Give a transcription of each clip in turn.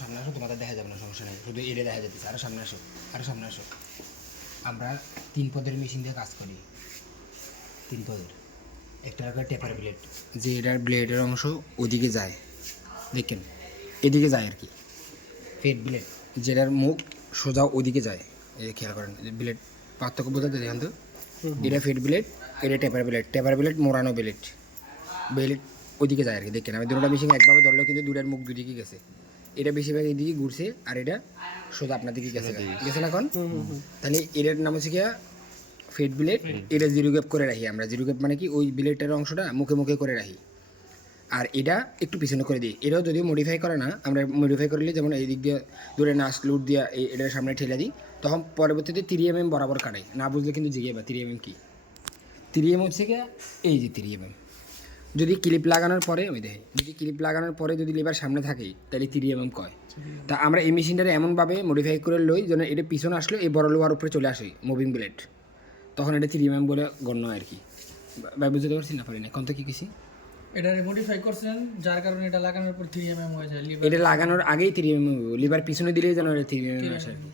সামনে আসো, তোমাদের দেখা যাবে না, সমস্যা নেই, শুধু এটা দেখা যাচ্ছে। আরও সামনে আসো, আরও সামনে আসো। আমরা 3 পদের মেশিন দিয়ে কাজ করি, 3 পদের। একটা একটা টেপার ব্লেড, যে এটার ব্লেডের অংশ ওদিকে যায়, দেখেন এদিকে যায় আর কি। ফেড ব্লেড, যেটার মুখ সোজা ওদিকে যায়, এই খেয়াল করেন ব্লেড পার্থক্য বোঝাতে দেখেন তো। এটা ফেড ব্লেড, এটা টেপার ব্লেড। টেপার ব্লেড মোড়ানো ব্লেড, ব্লেড ওইদিকে যায় আর কি। দেখেন আমি দুটোটা মেশিন একভাবে ধরলেও কিন্তু দুটার মুখ দুদিকে গেছে। এটা বেশিরভাগ এইদিকে ঘুরছে, আর এটা সোজা আপনার দিকে গেছে গেছে না এখন। তাহলে এটার নাম হচ্ছে গিয়া ফেড ব্লেড। এটা জিরো গ্যাপ করে রাখি আমরা। জিরো গ্যাপ মানে কি, ওই ব্লেডটার অংশটা মুখে মুখে করে রাখি, আর এটা একটু পিছনে করে দিই। এটাও যদিও মডিফাই করে না, আমরা মডিফাই করলে যেমন এই দিক দিয়ে দূরে নাচ লুট দিয়ে এটার সামনে ঠেলে দিই, তখন পরবর্তীতে 3 mm বরাবর কাটাই। না বুঝলে কিন্তু জিগে বা 3 mm কি, 3 mm হচ্ছে গিয়া এই যে 3 mm। যদি ক্লিপ লাগানোর পরে ওই দেখে, যদি ক্লিপ লাগানোর পরে যদি লিভার সামনে থাকে তাহলে 3 mm কয়। তা আমরা এই মেশিনটারে এমনভাবে মডিফাই করে লই যেন এটা পিছনে আসলে এই বড় লোহার উপরে চলে আসে মুভিং ব্লেড, তখন এটা 3 mm বলে গণ্য হয় আর কি। ভাই বুঝতে পারছি না, পারি না কোন তো কি কিছু। এটা মডিফাই করছেন যার কারণে এটা লাগানোর পর 3 mm হয়ে যায় লিভার। এটা লাগানোর আগেই 3 mm লিভার পিছনে দিলেই যেন এটা 3 mm আসে আর কি।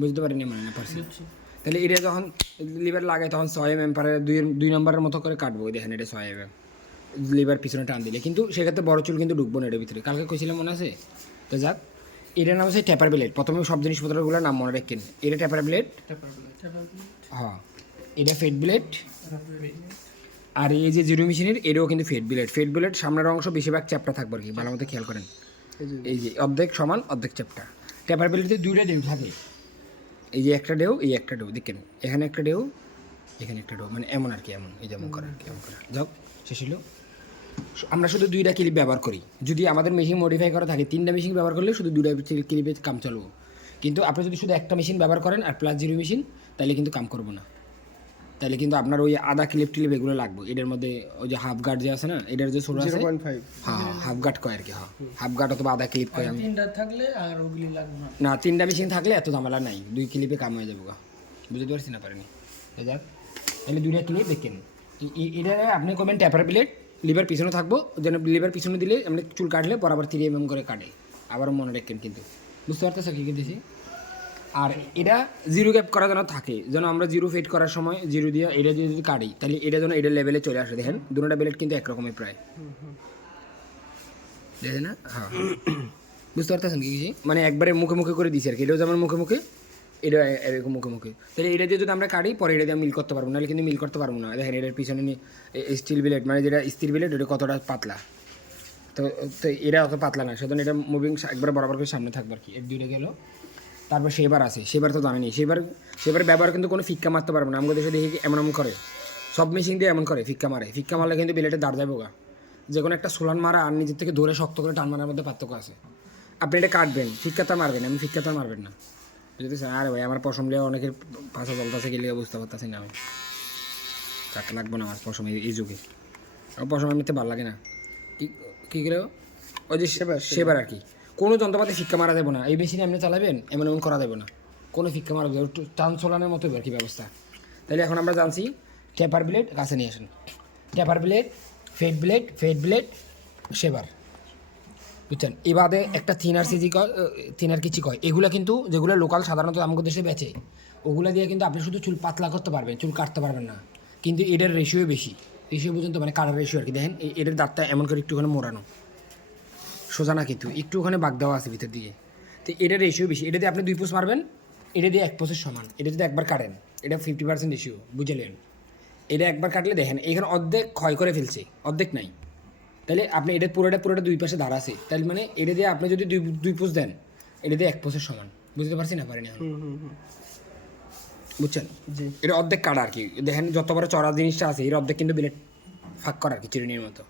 বুঝতে পারিনি, মানে না পারছি। তাহলে এটা যখন লিভার লাগায় তখন 6 mm পারে 2 নম্বরের মতো করে কাটবো। দেখেন এটা 6 mm লিভার পিছনে টান দিলে, কিন্তু সেক্ষেত্রে বড় চুল কিন্তু ঢুকবো না এটার ভিতরে। কালকে কইছিলাম মনে আছে তো। যাক, এটার নাম হচ্ছে টেপার ব্লেড। প্রথমে সব জিনিসপত্রগুলোর নাম মনে রাখেন। এটা টেপার ব্লেড, হ্যাঁ এটা ফেড ব্লেড। আর এই যে জিরো মেশিনের এটাও কিন্তু ফেড ব্লেড। ফেড ব্লেড সামনের অংশ বেশিরভাগ চ্যাপটা থাকবে আর কি, ভালো মতো খেয়াল করেন। এই যে অর্ধেক সমান অর্ধেক চ্যাপটা। টেপার ব্লেডে 2টা ডেউ থাকে, এই যে একটা ডেউ, এই একটা ডেউ, দেখেন এখানে একটা ডেউ, এখানে একটা ডেউ, মানে এমন আর কি, এমন এই যেমন করা আর কি, এমন করা। যাক শেষ হলো। আমরা শুধু 2টা ক্লিপ ব্যবহার করি। যদি আমাদের মেশিন মডিফাই করা থাকে 3টা মেশিন ব্যবহার করলে শুধু 2টা ক্লিপে কাম চালবো। কিন্তু আপনি যদি শুধু একটা মেশিন ব্যবহার করেন আর প্লাস জিরো মেশিন, তাহলে কিন্তু কাম করবো না। তাহলে কিন্তু আপনার ওই আধা ক্লিপ টিলিপ এগুলো লাগবে। এটার মধ্যে ওই যে হাফ গার্ড যে আছে না, এটার যে ছোট আছে 0.5, হ্যাঁ হাফ গার্ড কয় আর কি। হ্যাঁ হাফ গার্ড অথবা আধা ক্লিপ কয় আমি। 3টা থাকলে আর ওগুলি লাগবে না। না 3টা মেশিন থাকলে এত ঝামেলা নাই, 2 ক্লিপে কাম হয়ে যাবো। বুঝতে পারছি না, পারিনি। যাক তাহলে 2টা ক্লিপ দেখেন। এটা আপনি করবেন ট্যাপার ব্লেড, লিভার পিছনে থাকবো, যেন লিভার পিছনে দিলে আমরা চুল কাটলে বরাবর 3 mm করে কাটে। আবার মনে রাখেন কিন্তু, বুঝতে পারতেছে কি কিন্তু। আর এটা জিরো গ্যাপ করা যেন থাকে, যেন আমরা জিরো ফিট করার সময় জিরো দিয়ে এটা দিয়ে যদি কাটি তাহলে এটা যেন এটা লেভেলে চলে আসে। দেখেন দুটোটা ব্লেড কিন্তু একরকমের প্রায়, দেখেন না? হ্যাঁ বুঝতে পারতেছেন কি কিছু, মানে একবারে মুখে মুখে করে দিছি আর কি। এটাও যেমন মুখে মুখে, এটা এরকম মুখে মুখে। তাহলে এটা দিয়ে যদি আমরা কাটি পরে এটা দিয়ে মিল করতে পারবো, নাহলে কিন্তু মিল করতে পারবো না। দেখেন এটার পিছনে স্টিল ব্লেড, মানে যেটা স্টিল ব্লেড ওটা কতটা পাতলা, তো তো এটা অত পাতলা না, সেজন্য এটা মুভিং একবারে বরাবর করে সামনে থাকবে আর কি। এর 2টা গেল। তারপর সেবার আছে, সেবার তো জানেনি। সেবার ব্যবহার কিন্তু কোনো ফিক্কা মারতে পারবে না। আমাদের দেশে দেখি এমন এমন করে, সব মেশিন দিয়ে এমন করে ফিক্কা মারে। ফিক্কা মারলে কিন্তু ব্লেডে দাঁড় যাবে গা। যে কোনো একটা সোলান মারা আর নিজের থেকে ধরে শক্ত করে টান মারার মধ্যে পার্থক্য আছে। আপনি এটা কাটবেন, ফিক্কাতা মারবেন, আমি ফিক্কাতা মারবেন না, বুঝতেছেন? আরে ভাই আমার পশম লিয়ে অনেকের পাশা চলতেছে, গেলে বুঝতে পারতেছি না আমি। চাকরি লাগবো না আমার পশম এই যুগে। আমার পশম এমনিতে ভালো লাগে না। কী করে ওই যে সেবার আর কি। কোনো যন্ত্রপাতি ফিক্কা মারা দেবো না। এই মেশিনে এমনি চালাবেন, এমন এমন করা দেবো না, কোনো ফিক্কা মারা দেবো, একটু টান চলানোর মতো আর কি ব্যবস্থা। তাহলে এখন আমরা জানছি টেপার ব্লেড কাছে নিয়ে আসেন। টেপার ব্লেড, ফেড ব্লেড, সেবার, বুঝছেন? এবারে একটা থিনার সিজি কয়, থিনার কিছু কয়, এগুলো কিন্তু যেগুলো লোকাল সাধারণত আমাদের দেশে বেচে, ওগুলো দিয়ে কিন্তু আপনি শুধু চুল পাতলা করতে পারবেন, চুল কাটতে পারবেন না। কিন্তু এটার রেশিও বেশি, রেশিও পর্যন্ত মানে কাটার রেশিও আর কি। দেখেন এটার দাঁতটা এমন করে একটুখানি মোড়ানো, সোজা না কিন্তু একটু ওখানে বাগ দেওয়া আছে ভিতর দিকে। তো এটার রেশিও বেশি। এটা দিয়ে আপনি 2 পোস মারবেন, এটা দিয়ে 1 পোসের সমান। এটা যদি একবার কাটেন, এটা 50% রেশিও, বুঝলেন? এটা একবার কাটলে দেখেন এখানে অর্ধেক ক্ষয় করে ফেলছে, অর্ধেক নাই। তাহলে আপনি এটা পুরোটা 2 পাশে দাঁড়া আছে, তাহলে মানে এটা দিয়ে আপনি যদি 2 পোস দেন, এটা দিয়ে 1 পোসের সমান। বুঝতে পারছি না, পারিনি আমি, বুঝছেন? এটা অর্ধেক কাটা আর কি। দেখেন যত বড় চড়া জিনিসটা আছে এর অর্ধেক কিন্তু ব্লেড ফাঁক করা আর কি, চিরুনির মতো।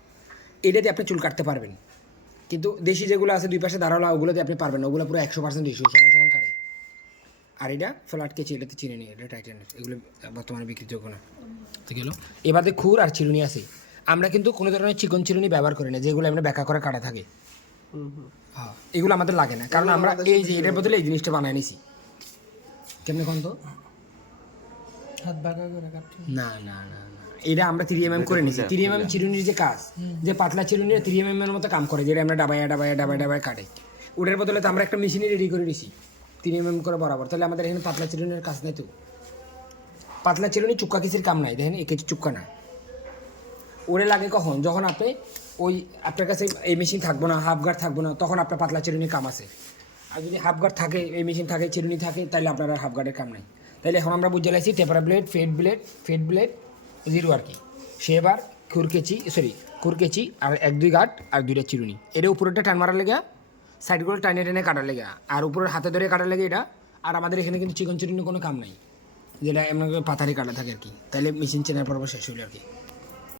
এটা দিয়ে আপনি চুল কাটতে পারবেন। কিন্তু দেশি যেগুলো আছে 2 পাশে দাঁড়ালো, ওগুলো দিয়ে আপনি পারবেন না, ওগুলো পুরো 100% রেশিও সমান সমান কাটে। আর এটা ফ্ল্যাট কেচি, এটাতে চিনি নেই, এটা টাইটানের, এগুলো বর্তমানে বিক্রিযোগ্য না। তো গেল। এবারে খুর আর চিরুনি আছে। আমরা কিন্তু কোনো ধরনের চিকন চিরুনি ব্যবহার করি না, যেগুলো আমরা ব্যাকা করে কাটা থাকে। হ্যাঁ এগুলো আমাদের লাগে না, কারণ আমরা এই যে এটার বদলে এই জিনিসটা বানায় নিছি। কেমনে কোন তো হাত বাঁকা করে কাটতে না না না না, এটা আমরা 3 mm করে নিছি। 3 mm চিরুনির যে কাজ, যে পাতলা চিরুনি 3 mm এর মতো কাম করে, যেটা আমরা ডাবায় ডাবায় ডাবায় ডাবায় কাটে। ওটার বদলে তো আমরা একটা মেশিনে রেডি করে দিছি 3 mm করে বরাবর, তাহলে আমাদের এখানে পাতলা চিরুনির কাজ নাই তো। পাতলা চিরুনি চুক্কা কিসের কাম নাই, দেখেন একে চুক্কা না। ওরে লাগে কখন, যখন আপনি ওই আপনার কাছে এই মেশিন থাকবো না, হাফ গার্ড থাকবো না, তখন আপনার পাতলা চিরুনির কাম আছে। আর যদি হাফ গার্ড থাকে, এই মেশিন থাকে, চিরুনি থাকে, তাহলে আপনার আর হাফ গার্ডের কাম নাই। তাহলে এখন আমরা বুঝে লাইছি টেপার ব্লেড, ফেড ব্লেড জিরো আর কি। সেবার খুরকেচি আর 1-2 গার্ড আর 2টা চিরুনি। এটা উপরেরটা টান মারার লেগে, সাইডগুলো টাইনে টেনে কাটার লেগে, আর উপরের হাতে ধরে কাটার লেগে এটা। আর আমাদের এখানে কিন্তু চিকন চিরুনি কোনো কাম নাই, যেটা এমন পাথারি কাটা থাকে আর কি। তাহলে মেশিন চেনার পর শেষ হইল আর কি।